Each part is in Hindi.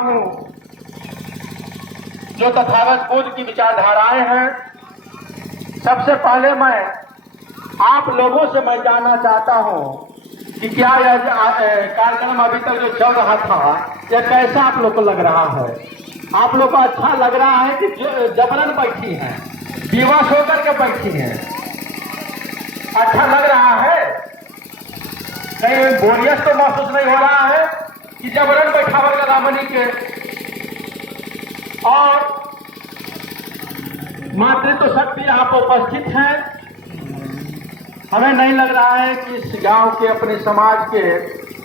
हूँ जो तथागत बुद्ध की विचारधाराएं हैं। सबसे पहले मैं आप लोगों से मैं जानना चाहता हूँ कि क्या यह कार्यक्रम अभी तक जो चल रहा था यह कैसा आप लोग को लग रहा है। आप लोग को अच्छा लग रहा है कि जबरन बैठी हैं, विवश होकर के बैठी हैं? अच्छा लग रहा है? कहीं बोरियत तो महसूस नहीं हो रहा है कि जबरन बैठावल रामनी के? और मातृत्व शक्ति आप उपस्थित हैं। हमें नहीं लग रहा है कि इस गांव के अपने समाज के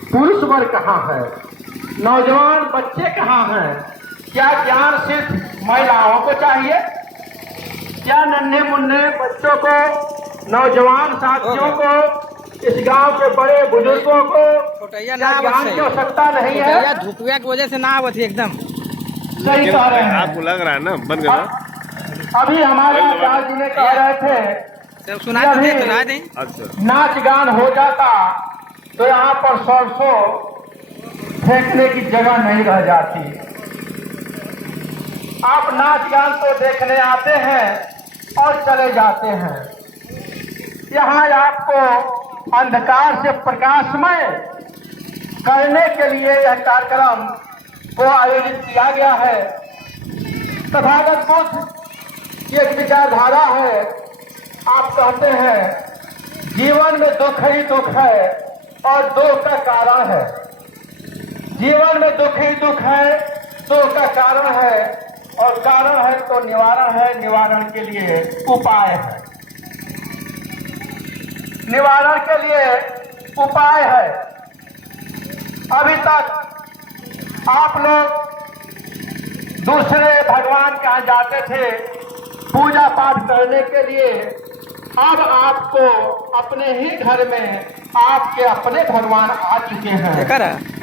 पुरुष वर्ग कहाँ है, नौजवान बच्चे कहाँ हैं? क्या ज्ञान सिर्फ महिलाओं को चाहिए? क्या नन्हे मुन्ने बच्चों को, नौजवान साथियों को, इस गांव के बड़े बुजुर्गों को क्या ज्ञान की आवश्यकता नहीं है? धुपिया की वजह से ना आवत एकदम सही कह रहे हैं। आपको लग रहा है ना बंद करना। अभी हमारे आचार्य जी ने कह रहे थे सुना दें। अच्छा, नाच गान हो जाता तो यहाँ पर सरसों फेंकने की जगह नहीं रह जाती। आप नाच गान तो देखने आते हैं और चले जाते हैं। यहाँ आपको अंधकार से प्रकाशमय करने के लिए यह कार्यक्रम को आयोजित किया गया है। तथागत बुद्ध की एक विचारधारा है। आप कहते हैं जीवन में दुख ही दुख है और दुख का कारण है। जीवन में दुख ही दुख है, दुख का कारण है, और कारण है तो निवारण है, निवारण के लिए उपाय है। निवारण के लिए उपाय है। अभी तक आप लोग दूसरे भगवान के यहाँ जाते थे पूजा पाठ करने के लिए। अब आपको अपने ही घर में आपके अपने भगवान आ चुके हैं।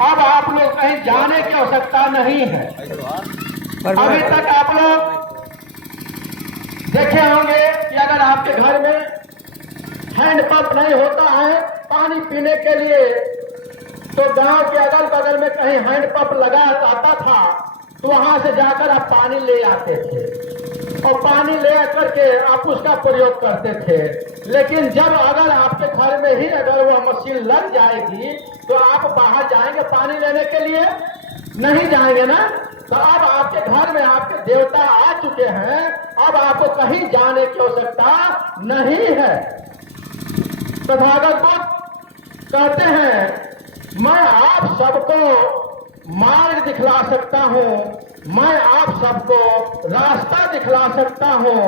अब आप लोग कहीं जाने की आवश्यकता नहीं है। अभी तक आप लोग देखे होंगे कि अगर आपके घर में हैंडपंप नहीं होता है पानी पीने के लिए, तो गांव के अगल बगल में कहीं हैंडपंप लगा आता था तो वहां से जाकर आप पानी ले आते थे और पानी ले आकर के आप उसका प्रयोग करते थे। लेकिन जब अगर आपके घर में ही अगर वह मशीन लग जाएगी तो आप बाहर जाएंगे पानी लेने के लिए? नहीं जाएंगे ना। तो अब आपके घर में आपके देवता आ चुके हैं, अब आपको कहीं जाने की आवश्यकता नहीं है। तथागत बुद्ध कहते हैं मैं आप सबको मार्ग दिखला सकता हूँ, मैं आप सबको रास्ता दिखला सकता हूँ,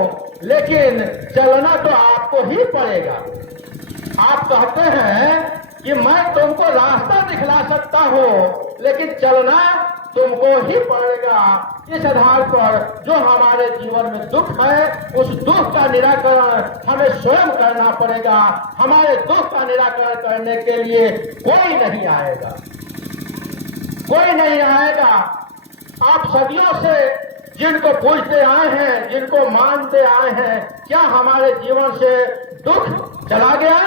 लेकिन चलना तो आपको ही पड़ेगा। आप कहते हैं कि मैं तुमको रास्ता दिखला सकता हूँ लेकिन चलना तुमको ही पड़ेगा। इस आधार पर जो हमारे जीवन में दुख है उस दुख का निराकरण हमें स्वयं करना पड़ेगा। हमारे दुख का निराकरण करने के लिए कोई नहीं आएगा, कोई नहीं आएगा। आप सदियों से जिनको पूजते आए हैं, जिनको मानते आए हैं, क्या हमारे जीवन से दुख चला गया?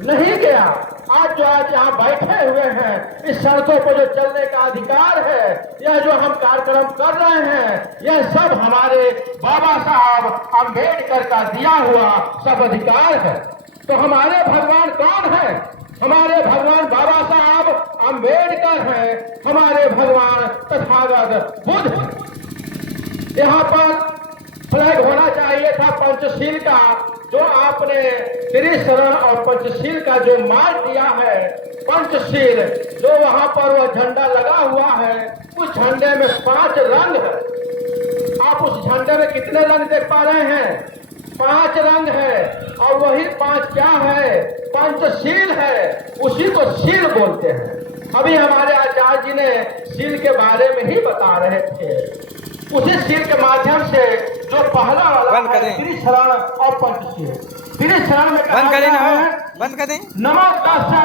नहीं गया। आज जो आज यहाँ बैठे हुए हैं, इस सड़कों पर जो चलने का अधिकार है, यह जो हम कार्यक्रम कर रहे हैं, यह सब हमारे बाबा साहब अम्बेडकर का दिया हुआ सब अधिकार है। तो हमारे भगवान कौन है? हमारे भगवान बाबा साहब अम्बेडकर हैं, हमारे भगवान तथागत बुद्ध। यहाँ पर फ्लैग होना चाहिए था पंचशील का, जो आपने त्रिशरण और पंचशील का जो मार्ग दिया है। पंचशील जो वहाँ पर वो झंडा लगा हुआ है, उस झंडे में 5 रंग है। आप उस झंडे में कितने रंग देख पा रहे हैं? 5 रंग है, और वही 5 क्या है? पंचशील है। उसी को शील बोलते हैं। अभी हमारे आचार्य जी ने शील के बारे में ही बता रहे थे। उसी शील के माध्यम से जो पहला वाला त्रिशरण और पंचशील, त्रिशरण में बंद करें। नमो तस्सा